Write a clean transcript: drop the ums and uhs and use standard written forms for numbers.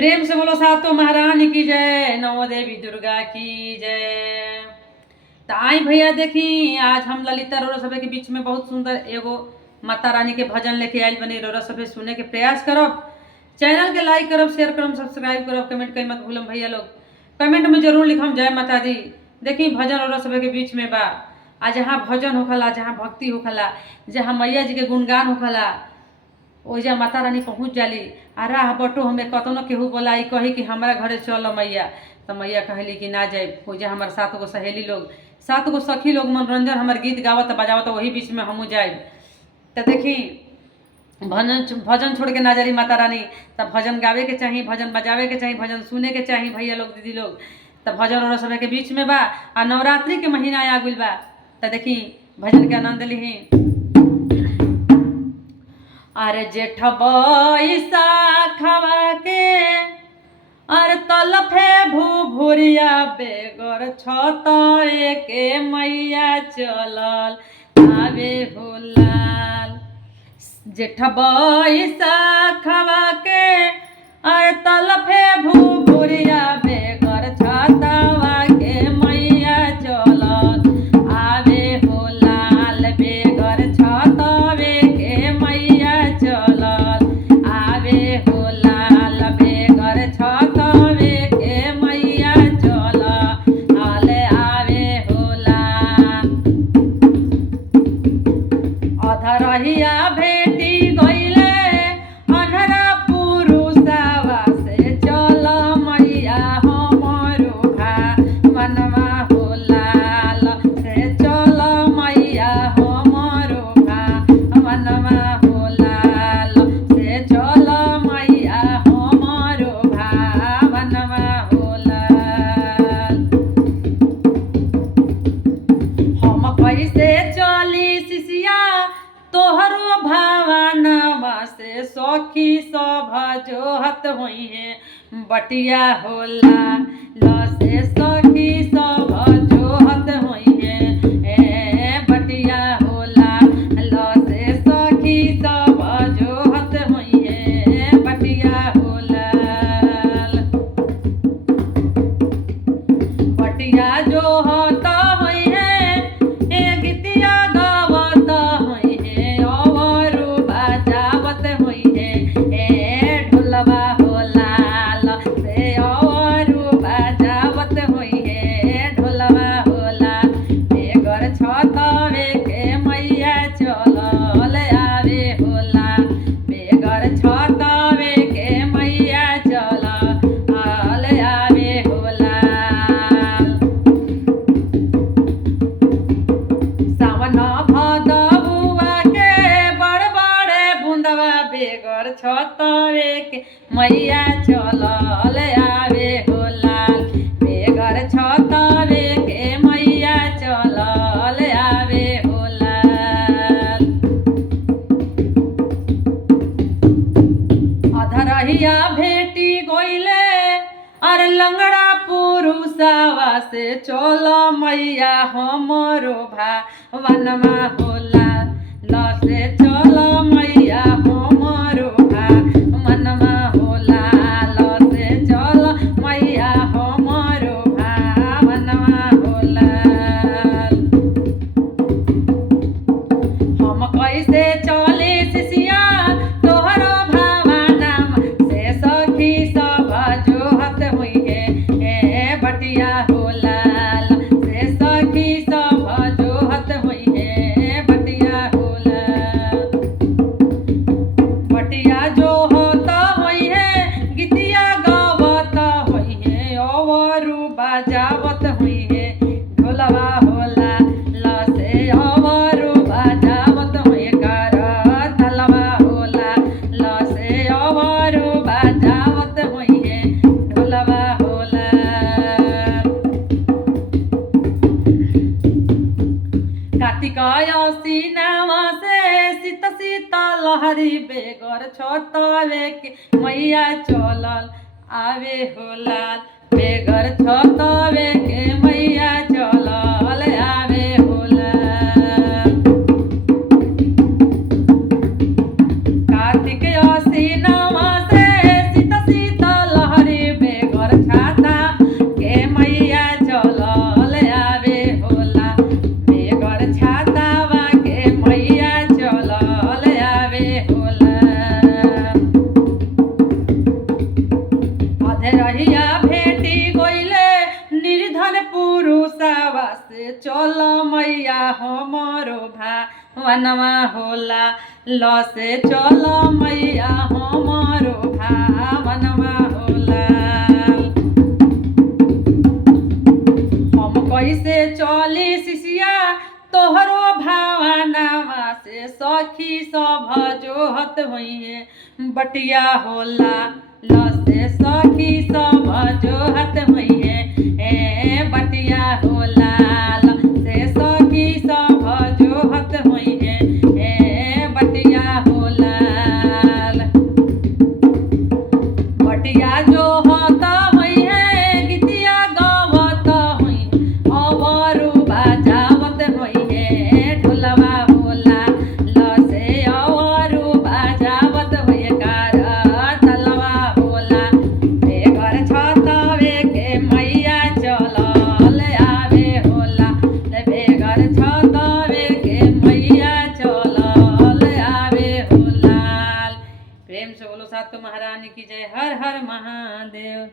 प्रेम से बोलो सातो महारानी की जय, नवो देवी दुर्गा की जय। तो आई भैया देखी, आज हम ललिता रोरा सभे के बीच में बहुत सुंदर एगो माता रानी के भजन लेके आयल बनी। रोरा सभे सुने के प्रयास करब, चैनल के लाइक करब, शेयर करब, सब्सक्राइब करब, कमेंट कई मत भूलम भैया लोग। कमेंट में जरूर लिखम जय माता दी। देखी भजन रोरा सभे के बीच में बा। आ जहाँ भजन होखला, जहाँ भक्ति होखला, जहाँ मैया जी के गुणगान होखला, ओजा माता रानी पहुँच जाली। आ राह बटो हमें कतनो केहू बोलाई कही कि हमारा घरे चलो मैया, तो मैया कहली कि ना जाए। ओजा हमारे 7 गो सहेली लोग, 7 गो सखी लोग मनोरंजन हमार गीत गावत बजावत, वही बीच में हमू जाए। तो देखी भजन छोड़ के ना जाली माता रानी। तब भजन गावे के चाहिए, भजन बजावे के चाहिए, भजन सुने के चाहिए भैया लोग दीदी लोग। तब भजन और समय के बीच में बा। आ नवरात्रि के महीना आ गइल बा। तो देखी भजन के आनंद ली। अरे जेठ बैसाखवा के अरे तलफे भूरिया बेगर छतए के मैया चलल आवे होलाल। जेठ बैसाखवा के अरे तलफे भूरिया बेगर छतवा के मैया चलल आवे होलाल। बेगर छतवे के मैया चलल आवे होलाल। बेगर छतवे के मैया चलल आवे होलाल। अधरहिया भेटी गइले अन्हरा पुरुषवा से चल मैया हमरो मनवा होलाल। से चल मैया हमरो मनवा होलाल। से चल मैया हमरो मनवा होलाल। हम कैसे चली सिसिया तोहरो भावनवा से सखी सभ जोहत होई है बटिया होला। से सखी सभ जोहत होई है बटिया होला। से सखी सभ जोहत होई है बटिया होला। बटिया जोहत होई है ए गीतिया गावत होई है औरो बजावत होई है ढोलवा होलाल। से औरो बजावत होई है ढोलवा होला। बेगर छतवे के मैया चलल आवे होला। बेगर छतवे के मैया चलल आवे होला। सावन भदबुआ के बड़ बड़े बूंदवा बेगर छतवे के मैया चलल आवे होलाल। बेगर छतवे के मैया चलल आवे होलाल। अधरहिया भेटी गइले अरे लंगड़ा पुरुषवा से चल मैया हमरो भावनवा होला। से चल मैया हमरो मनवा होला। से चल मैया हमरो मनवा होला। हम कैसे चले सिसिया तोहरो भावनवा से सखी सब जोहत हुई है बटिया होलाल। से सखी सब जोहत हुई है बटिया होलाल। बटिया जोहत हुई है गीतिया गावत हुई है औरो बजावत हुई है ढोलवा होला। से औरो बजावत हुई कर तलवा होला। से औरो बजावत हुई है ढोलवा होला। कार्तिक आसीनवा से सीत सीता लहरी बेगर छतवे के मैया चलल आवे होलाल। बेगर छतवे के मैया चलल आवे होलाल। कार्तिक आसीनवा से सीत सीता लहरी जहिया भेटी गइले निर्धन पुरुषवा से चल मैया हमरो भावनवा होला ल से चल मैया हमरो भावनवा होला। हम कैसे चली शिष्या तोहरो भावनवा से सखी सब जोहत होइए बटिया होला ल से सखी सब जोहत होइए बटिया होला ल से सखी सब जोहत होइए बटिया होला। बटिया जो होता होइए गीतिया गावत होई अवरु बाजावत होइए ढोलवा होला ल से अवरु बाजावत होइए कार तलवा होला। बेगर छतवे के मैया चलल आवे होला बेगर छतवे के मैया चलल आवे होला। प्रेम से बोलो सातो महारानी की जय। हर हर महादेव।